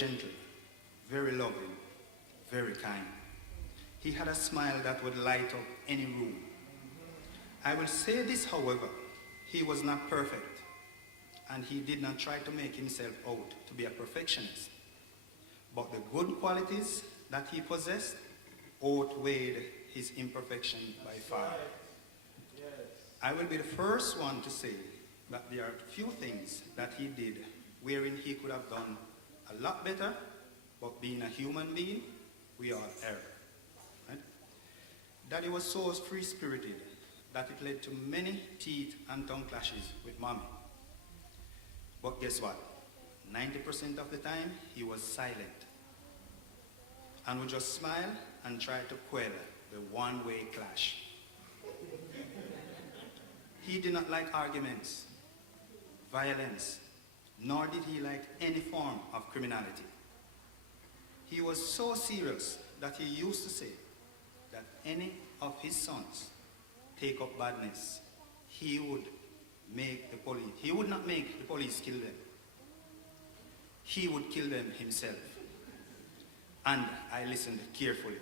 gentle, very loving, very kind. He had a smile that would light up any room. I will say this, however, he was not perfect, and he did not try to make himself out to be a perfectionist. But the good qualities that he possessed outweighed his imperfection by far. I will be the first one to say that there are few things that he did wherein he could have done a lot better, but being a human being, we all err. Right? Daddy was so free-spirited that it led to many teeth and tongue clashes with mommy. But guess what? 90% of the time, he was silent and would just smile and try to quell the one-way clash. He did not like arguments, violence, nor did he like any form of criminality. He was so serious that he used to say that any of his sons take up badness, he would not make the police kill them. He would kill them himself. And I listened carefully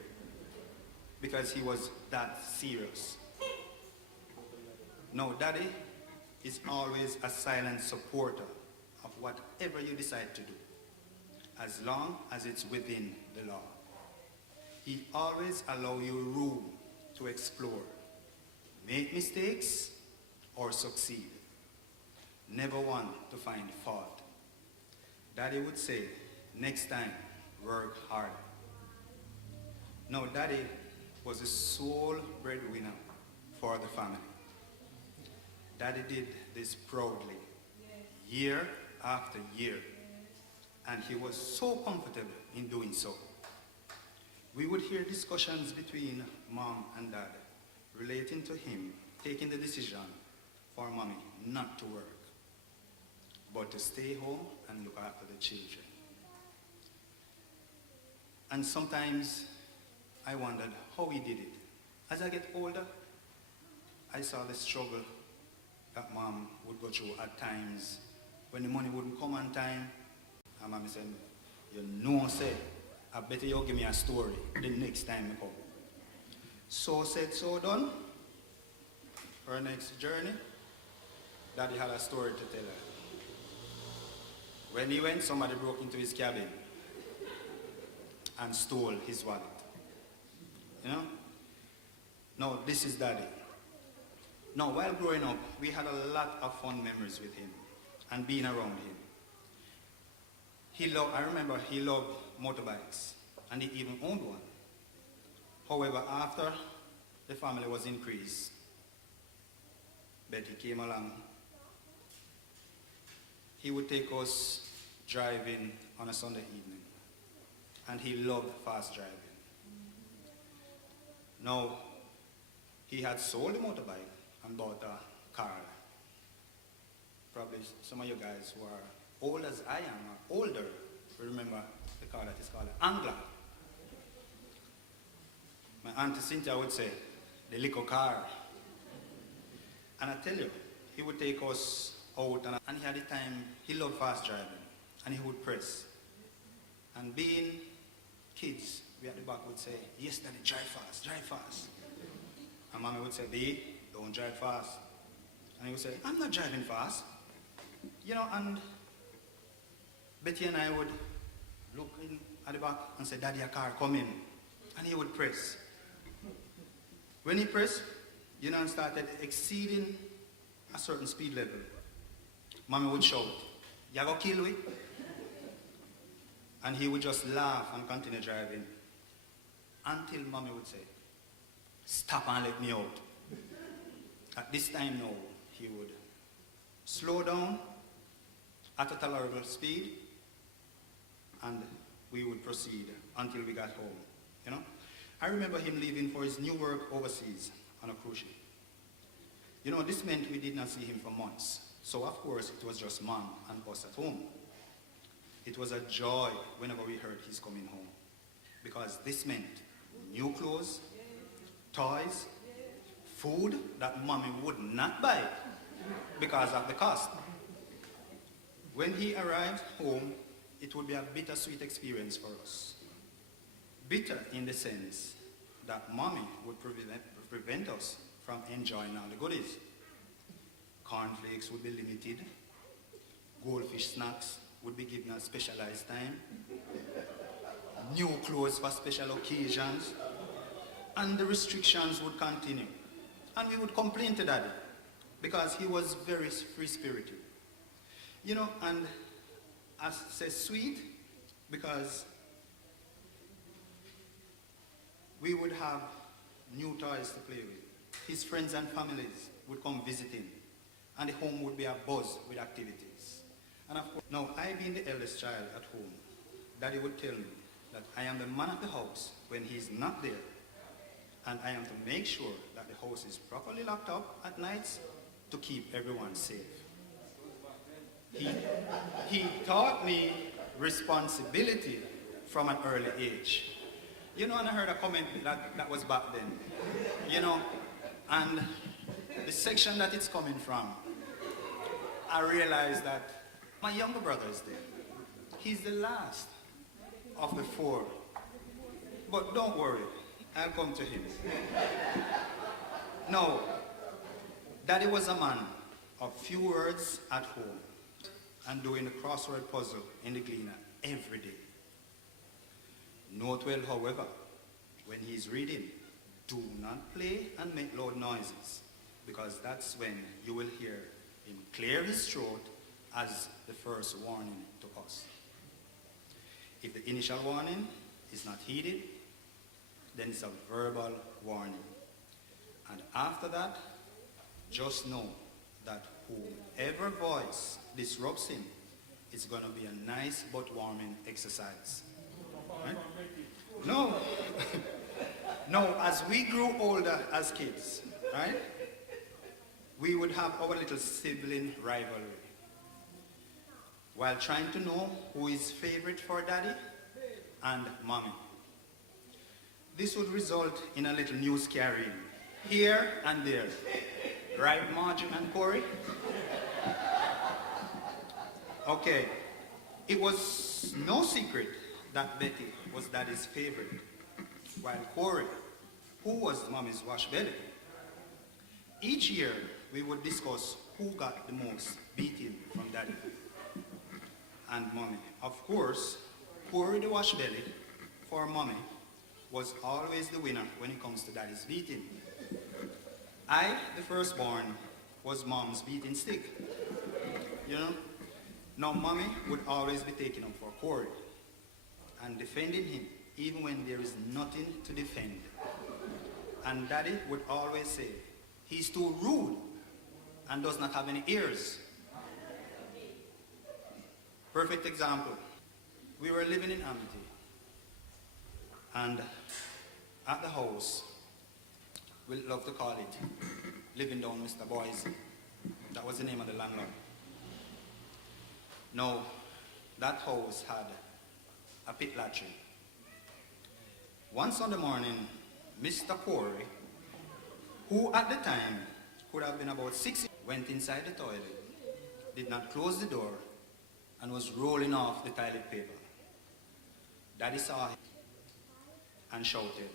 because he was that serious. Now, Daddy is always a silent supporter of whatever you decide to do, as long as it's within the law. He always allows you room to explore, make mistakes, or succeed. Never one to find fault. Daddy would say, next time, work hard. Now, Daddy was the sole breadwinner for the family. Daddy did this proudly, year after year, and he was so comfortable in doing so. We would hear discussions between mom and dad relating to him taking the decision for mommy not to work, but to stay home and look after the children. And sometimes I wondered how he did it. As I get older, I saw the struggle that mom would go through at times when the money wouldn't come on time. And mommy said, you know, say, I better you give me a story the next time you come. So said, so done. Her next journey, Daddy had a story to tell her. When he went, somebody broke into his cabin and stole his wallet. You know? No, this is Daddy. Now, while growing up, we had a lot of fun memories with him and being around him. I remember he loved motorbikes, and he even owned one. However, after the family was increased, Betty came along. He would take us driving on a Sunday evening, and he loved fast driving. Now, he had sold the motorbike and bought a car. Probably some of you guys who are old as I am, or older, remember the car that is called an Angler. My Auntie Cynthia would say, the little car. And I tell you, he would take us out, and he had the time, he loved fast driving, and he would press. And being kids, we at the back would say, yes, Daddy, drive fast, drive fast. And Mommy would say, B, don't drive fast. And he would say, I'm not driving fast. You know, and Betty and I would look in at the back and say, Daddy, a car coming. And he would press. When he pressed, you know, and started exceeding a certain speed level, Mommy would shout, you gonna kill me? And he would just laugh and continue driving until Mommy would say, stop and let me out. At this time now, he would slow down at a tolerable speed, and we would proceed until we got home. You know, I remember him leaving for his new work overseas on a cruise ship. You know, this meant we did not see him for months. So of course it was just Mom and us at home. It was a joy whenever we heard he's coming home, because this meant new clothes, toys, food that Mommy would not buy because of the cost. When he arrived home, it would be a bittersweet experience for us. Bitter in the sense that mommy would prevent us from enjoying all the goodies. Cornflakes would be limited. Goldfish snacks would be given a specialized time. New clothes for special occasions. And the restrictions would continue. And we would complain to Daddy because he was very free-spirited. You know, and I say sweet because we would have new toys to play with. His friends and families would come visiting, and the home would be abuzz with activities. And of course, now I being the eldest child at home, Daddy would tell me that I am the man of the house when he's not there, and I am to make sure that the house is properly locked up at nights to keep everyone safe. He taught me responsibility from an early age. You know, and I heard a comment that was back then. You know, and the section that it's coming from, I realized that my younger brother is there. He's the last of the four. But don't worry, I'll come to him. No, Daddy was a man of few words at home and doing the crossword puzzle in the Gleaner every day. Note well, however, when he's reading, do not play and make loud noises, because that's when you will hear him clear his throat as the first warning to us. If the initial warning is not heeded, then it's a verbal warning. And after that, just know that whoever voice disrupts him, it's going to be a nice butt warming exercise. Right? No. No, as we grew older as kids, right, we would have our little sibling rivalry while trying to know who is favorite for Daddy and Mommy. This would result in a little news carrying here and there. Right, Marjorie and Corey? Okay. It was no secret that Betty was Daddy's favorite, while Corey, who was Mommy's wash belly. Each year, we would discuss who got the most beating from Daddy and Mommy. Of course, Corey the wash belly for Mommy was always the winner when it comes to Daddy's beating. I, the firstborn, was Mom's beating stick. You know? Now, Mommy would always be taking up for Corey and defending him, even when there is nothing to defend. And Daddy would always say, he's too rude and does not have any ears. Perfect example. We were living in Amity, and at the house, we love to call it living down Mr. Boise. That was the name of the landlord. Now, that house had a pit latrine. One Sunday morning, Mr. Corey, who at the time could have been about 6, went inside the toilet, did not close the door, and was rolling off the toilet paper. Daddy saw him and shouted,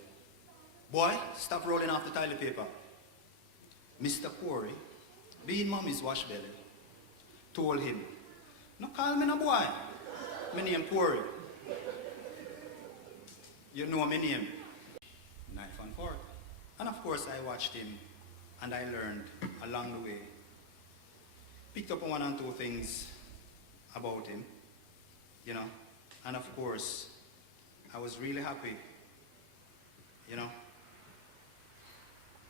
"Boy, stop rolling off the toilet paper." Mr. Corey, being Mommy's wash belly, told him, "No call me no boy. My name Corey. You know my name." Knife and fork. And of course I watched him and I learned along the way. Picked up on one and two things about him, you know. And of course, I was really happy, you know.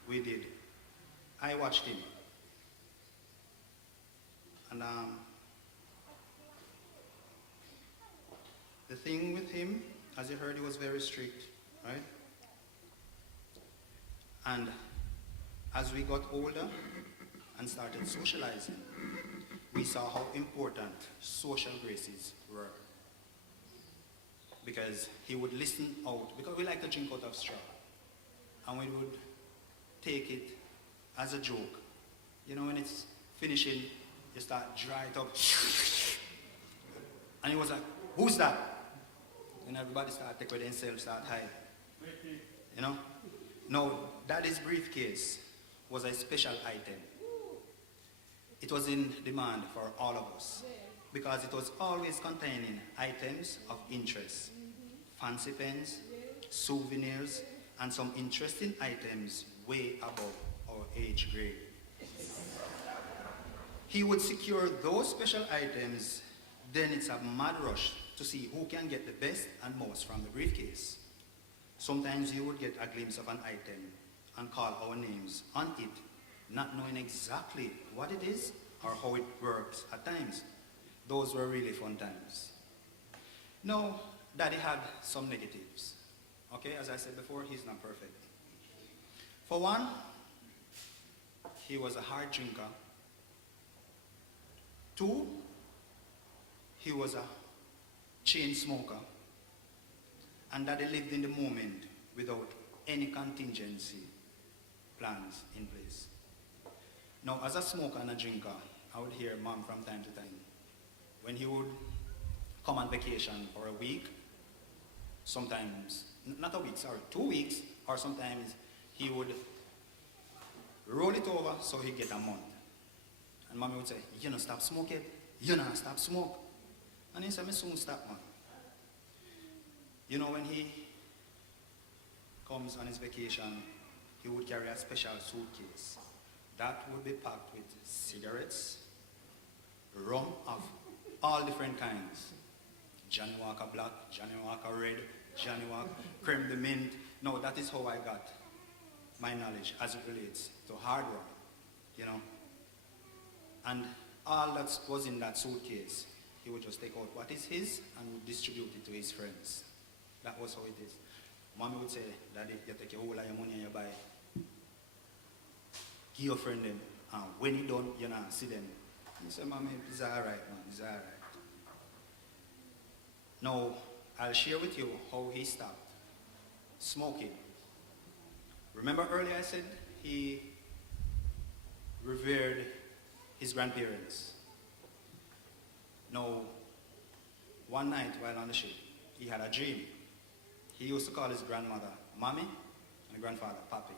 We did. I watched him. And the thing with him, as you heard, he was very strict, right? And as we got older and started socializing, we saw how important social graces were. Because he would listen out, because we like to drink out of straw. And we would take it as a joke. You know, when it's finishing, you start dry it up. And he was like, Who's that? And everybody start take with themselves, start hide. You know? No, Daddy's briefcase was a special item. It was in demand for all of us because it was always containing items of interest, fancy pens, souvenirs, and some interesting items way above our age grade. He would secure those special items, then it's a mad rush to see who can get the best and most from the briefcase. Sometimes you would get a glimpse of an item and call our names on it, not knowing exactly what it is or how it works at times. Those were really fun times. Now, Daddy had some negatives. Okay, as I said before, he's not perfect. For one, he was a hard drinker. Two, he was a chain smoker. And Daddy lived in the moment without any contingency plans in place. Now, as a smoker and a drinker, I would hear Mom from time to time. When he would come on vacation for a week, sometimes, not a week, sorry, 2 weeks, or sometimes he would roll it over so he'd get a month. And Mommy would say, you know, stop smoking, you know, stop smoke. And he said, me soon stop, man. You know, when he comes on his vacation, he would carry a special suitcase that would be packed with cigarettes, rum of all different kinds. Johnny Walker Black, Johnny Walker Red, Johnny Walker Creme de Mint. No, that is how I got my knowledge as it relates to hard rock, you know. And all that was in that suitcase, he would just take out what is his and would distribute it to his friends. That was how it is. Mommy would say, Daddy, you take a whole lot of money and you buy. Give your friend them. And when you done, you know, see them. You say, Mommy, it's all right, man, it's all right. Now, I'll share with you how he stopped smoking. Remember earlier I said he revered his grandparents. Now, one night while on the ship, he had a dream. He used to call his grandmother Mommy and grandfather Papi.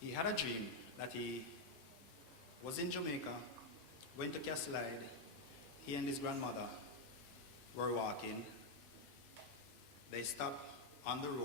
He had a dream that he was in Jamaica, went to Castleide. He and his grandmother were walking. They stopped on the road.